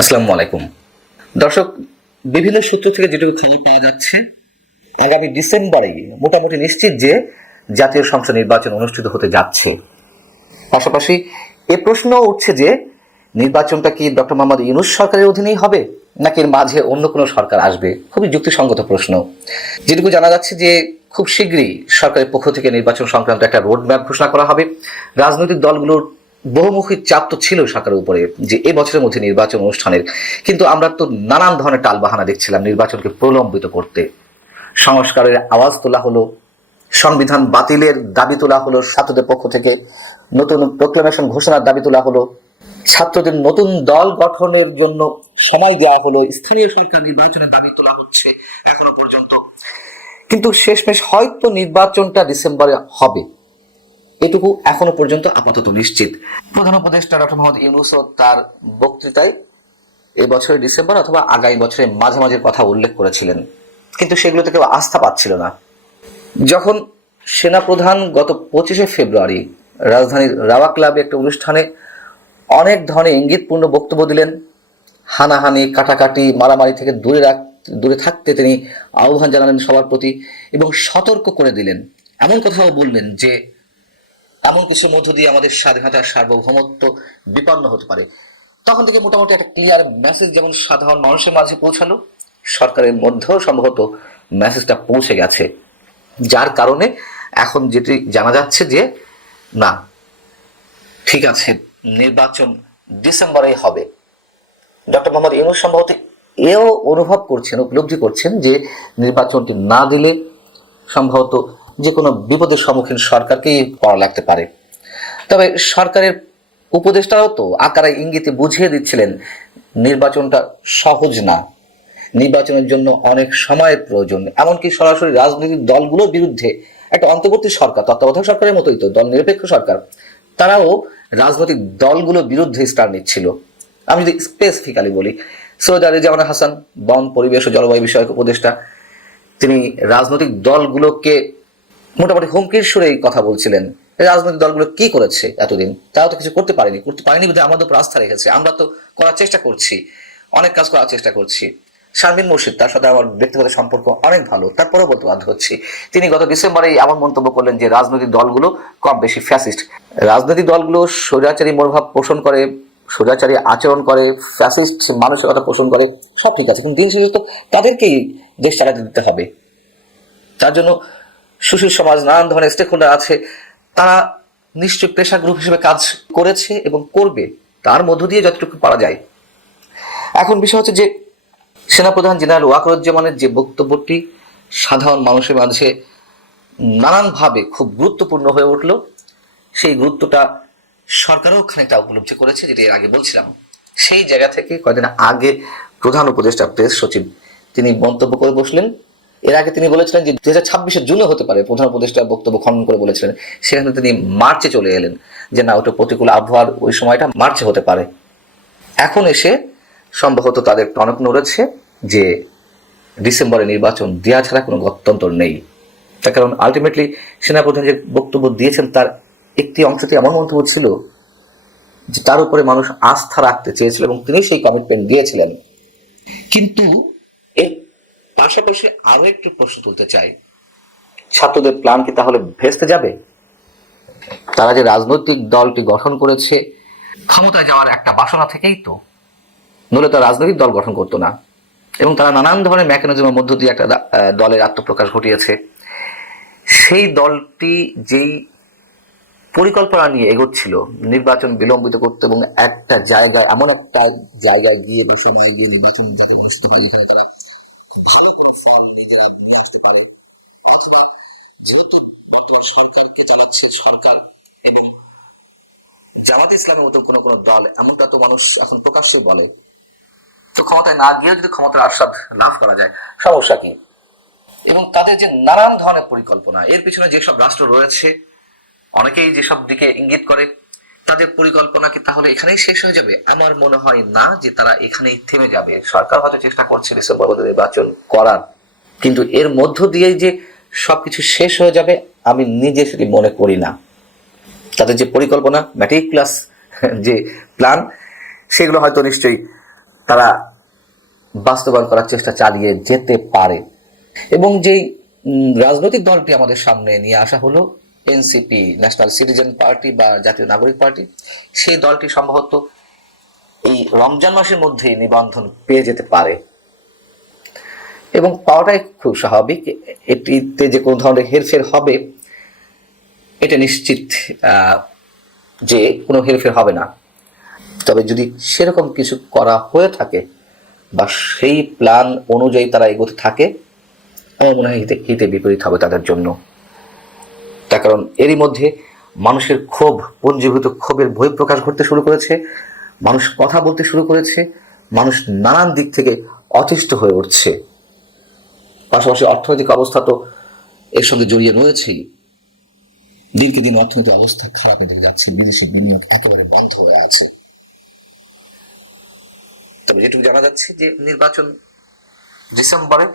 আসসালামু আলাইকুম দর্শক, বিভিন্ন সূত্র থেকে যেটুকু খবর পাওয়া যাচ্ছে, আগামী ডিসেম্বরে মোটামুটি নিশ্চিত যে জাতীয় সংসদ নির্বাচন অনুষ্ঠিত হতে যাচ্ছে। পাশাপাশি এ প্রশ্ন উঠছে যে নির্বাচনটা কি ডক্টর মোহাম্মদ ইউনূস সরকারের অধীনেই হবে নাকি এর মাঝে অন্য কোনো সরকার আসবে? খুবই যুক্তিসঙ্গত প্রশ্ন। যেটুকু জানা যাচ্ছে যে খুব শীঘ্রই সরকারের পক্ষ থেকে নির্বাচন সংক্রান্ত একটা রোড ম্যাপ ঘোষণা করা হবে। রাজনৈতিক দলগুলোর বহুমুখী চাপ তো ছিল সরকারের উপরে যে এই বছরের মধ্যে নির্বাচন অনুষ্ঠানের, কিন্তু আমরা তো নানান ধরনের টালবাহানা দেখছিলাম নির্বাচনকে প্রলম্বিত করতে। সংস্কারের আওয়াজ তোলা হলো, সংবিধান বাতিলের দাবি তোলা হলো ছাত্রদের পক্ষ থেকে, নতুন প্রক্লেমেশন ঘোষণার দাবি তোলা হলো, ছাত্রদের নতুন দল গঠনের জন্য সময় দেওয়া হলো, স্থানীয় সরকার নির্বাচনের দাবি তোলা হচ্ছে এখনো পর্যন্ত। কিন্তু শেষমেশ হয়তো নির্বাচনটা ডিসেম্বরে হবে, এটুকু এখনো পর্যন্ত আপাতত নিশ্চিত। প্রধান উপদেষ্টা ডক্টর মোহাম্মদ ইউনূসও তার বক্তৃতায় এই বছরের ডিসেম্বর অথবা আগামী বছরের মাঝামাঝির কথা উল্লেখ করেছিলেন, কিন্তু সেগুলোতে কেউ আস্থা পাচ্ছিল না। যখন সেনাপ্রধান গত 25শে ফেব্রুয়ারি রাজধানীর রাওয়া ক্লাবে একটা অনুষ্ঠানে অনেক ধরনের ইঙ্গিতপূর্ণ বক্তব্য দিলেন, হানাহানি কাটাকাটি মারামারি থেকে দূরে থাকতে তিনি আহ্বান জানালেন সবার প্রতি এবং সতর্ক করে দিলেন, এমন কথাও বললেন যে এমন কিছুর মধ্য দিয়ে আমাদের স্বাধীনতার সার্বভৌমত্ব বিপন্ন হতে পারে। তখন থেকে মোটামুটি একটা ক্লিয়ার মেসেজ যেমন সাধারণ মানুষের মাঝে পৌঁছালো, সরকারের মধ্যেও সম্ভবত মেসেজটা পৌঁছে গেছে। যার কারণে এখন যেটি জানা যাচ্ছে যে না, ঠিক আছে, নির্বাচন ডিসেম্বরে হবে। ডক্টর মোহাম্মদ ইউনূস সম্ভবত এও অনুভব করছেন, উপলব্ধি করছেন যে নির্বাচনটি না দিলে সম্ভবত যে কোনো বিপদের সম্মুখীন সরকারকেই পড়া লাগতে পারে। তবে সরকারের উপদেষ্টাও তো আকারে ইঙ্গিতে বুঝিয়ে দিচ্ছিলেন নির্বাচনটা সহজ না, নির্বাচনের জন্য অনেক সময়ের প্রয়োজন। এমনকি সরাসরি রাজনৈতিক দলগুলোর বিরুদ্ধে একটা অন্তর্বর্তী সরকার, তত্ত্বাবধায়ক সরকারের মতোই তো দল নিরপেক্ষ সরকার, তারাও রাজনৈতিক দলগুলোর বিরুদ্ধে স্টার নিচ্ছিল। আমি যদি স্পেসিফিক্যালি বলি, সৈয়দ রেজওয়ান হাসান বন পরিবেশ ও জলবায়ু বিষয়ক উপদেষ্টা, তিনি রাজনৈতিক দলগুলোকে মোটামুটি হুমকির সুরে কথা বলছিলেন। রাজনৈতিক দলগুলো কি করেছে এতদিন? তারাও তো কিছু করতে পারেনি বলে আমাদের উপর আস্থা রেখেছে। আমরা তো করার চেষ্টা করছি, অনেক কাজ করার চেষ্টা করছি। শারমিন মুর্শিদ, তার সাথে আমার ব্যক্তিগত সম্পর্ক অনেক ভালো, তারপরেও বলতে বাধ্য হচ্ছি, তিনি গত ডিসেম্বরে এমন মন্তব্য করলেন যে রাজনৈতিক দলগুলো কম বেশি ফ্যাসিস্ট। রাজনৈতিক দলগুলো স্বৈরাচারী মনোভাব পোষণ করে, স্বৈরাচারী আচরণ করে, ফ্যাসিস্ট মানসিকতা পোষণ করে, সব ঠিক আছে, কিন্তু দিন শেষে তো তাদেরকেই দেশ চালাতে দিতে হবে। তার জন্য সুশীল সমাজ, নানান ধরনের স্টেক হোল্ডার আছে, তারা নিশ্চয়ই প্রেশার গ্রুপ হিসেবে কাজ করেছে এবং করবে, তার মধ্য দিয়ে যতটুকু পারা যায়। এখন বিষয় হচ্ছে যে সেনাপ্রধান জেনারেল ওয়াকারুজ্জামানের যে বক্তব্যটি সাধারণ মানুষের মাঝে নানানভাবে খুব গুরুত্বপূর্ণ হয়ে উঠল, সেই গুরুত্বটা সরকারও খানিকটা উপলব্ধি করেছে, যেটা এর আগে বলছিলাম। সেই জায়গা থেকে কয়েকদিন আগে প্রধান উপদেষ্টা প্রেস সচিব তিনি মন্তব্য করে বসলেন। এর আগে তিনি বলেছিলেন যে 2026 জুনে হতে পারে, প্রধান উপদেষ্টা বক্তব্য খণ্ডন করে বলেছিলেন। সেখানে তিনি মার্চে চলে এলেন যে না, ওটা প্রতিকূল আবহাওয়ার ওই সময়টা মার্চে হতে পারে। এখন এসে সম্ভবত তাদের টনক নড়েছে যে ডিসেম্বরে নির্বাচন দেওয়া ছাড়া কোনো গত্যন্তর নেই। তার কারণ আলটিমেটলি সেনাপ্রধান যে বক্তব্য দিয়েছেন তার একটি অংশটি এমন মন্তব্য ছিল যে তার উপরে মানুষ আস্থা রাখতে চেয়েছিল এবং তিনি সেই কমিটমেন্ট দিয়েছিলেন। কিন্তু এর পাশাপাশি আরো একটু প্রশ্ন তুলতে চাই, ছাত্রদের প্ল্যান কি তাহলে ভেস্তে যাবে? তারা যে রাজনৈতিক দলটি গঠন করেছে ক্ষমতায় যাওয়ার একটা বাসনা থেকেই তো, নইলে তো রাজনৈতিক দল গঠন করতো না। এবং তারা নানান ধরনের মেকানিজমের মধ্য দিয়ে একটা দলের আত্মপ্রকাশ ঘটিয়েছে। সেই দলটি যেই পরিকল্পনা নিয়ে এগোচ্ছিল নির্বাচন বিলম্বিত করতে এবং একটা জায়গায়, এমন একটা জায়গায় গিয়ে বা সময় গিয়ে নির্বাচন যাতে অনুষ্ঠিত হয় যেখানে তারা ভালো কোনো ফল নিজেরা নিয়ে আসতে পারে, অথবা যেহেতু বর্তমান সরকারকে চালাচ্ছে সরকার এবং জামাত ইসলামের মতো কোনো কোনো দল, এমনটা তো মানুষ এখন প্রকাশ্যই বলে, তো ক্ষমতায় না গিয়েও যদি ক্ষমতার আস্বাদ লাভ করা যায় সমস্যা কি? এবং তাদের যে নানান ধরনের পরিকল্পনা, এর পিছনে যেসব রাষ্ট্র রয়েছে অনেকেই যেসব দিকে ইঙ্গিত করে, তাদের পরিকল্পনা কি তাহলে এখানেই শেষ হয়ে যাবে? আমার মনে হয় না যে তারা এখানেই থেমে যাবে। সরকার হয়তো চেষ্টা করছে ডিসেম্বর মধ্যে নির্বাচন করার, কিন্তু এর মধ্য দিয়েই যে সবকিছু শেষ হয়ে যাবে আমি নিজে সেটি মনে করি না। তাদের যে পরিকল্পনা, ম্যাটিকুলাস যে প্ল্যান, সেগুলো হয়তো নিশ্চয়ই তারা বাস্তবায়ন করার চেষ্টা চালিয়ে যেতে পারে। এবং যেই রাজনৈতিক দলটি আমাদের সামনে নিয়ে আসা হলো, এনসিপি, ন্যাশনাল সিটিজেন পার্টি বা জাতীয় নাগরিক পার্টি, সেই দলটি সম্ভবত এই রমজান মাসের মধ্যেই নিবন্ধন পেয়ে যেতে পারে এবং পাওয়াটাই খুব স্বাভাবিক। এটিতে যে কোনো ধরনের হেরফের হবে এটা নিশ্চিত যে কোনো হেরফের হবে না। তবে যদি সেরকম কিছু করা হয়ে থাকে বা সেই প্ল্যান অনুযায়ী তারা এগোতে থাকে, আমার মনে হয় হিতে বিপরীত হবে তাদের জন্য। তার কারণ এরই মধ্যে মানুষের ক্ষোভ, পঞ্জীভূত ক্ষোভের বহিঃপ্রকাশ ঘটতে শুরু করেছে, মানুষ কথা বলতে শুরু করেছে, মানুষ নানান দিক থেকে অতিষ্ঠ হয়ে উঠছে। পাশাপাশি অর্থনৈতিক অবস্থা তো এর সঙ্গে জড়িয়ে রয়েছেই। দিনকে দিন অর্থনৈতিক অবস্থা খারাপ হয়ে যাচ্ছে, বিদেশি বিনিয়োগ একেবারে বন্ধ হয়ে আছে। তবে যেটুকু জানা যাচ্ছে যে নির্বাচন ডিসেম্বরে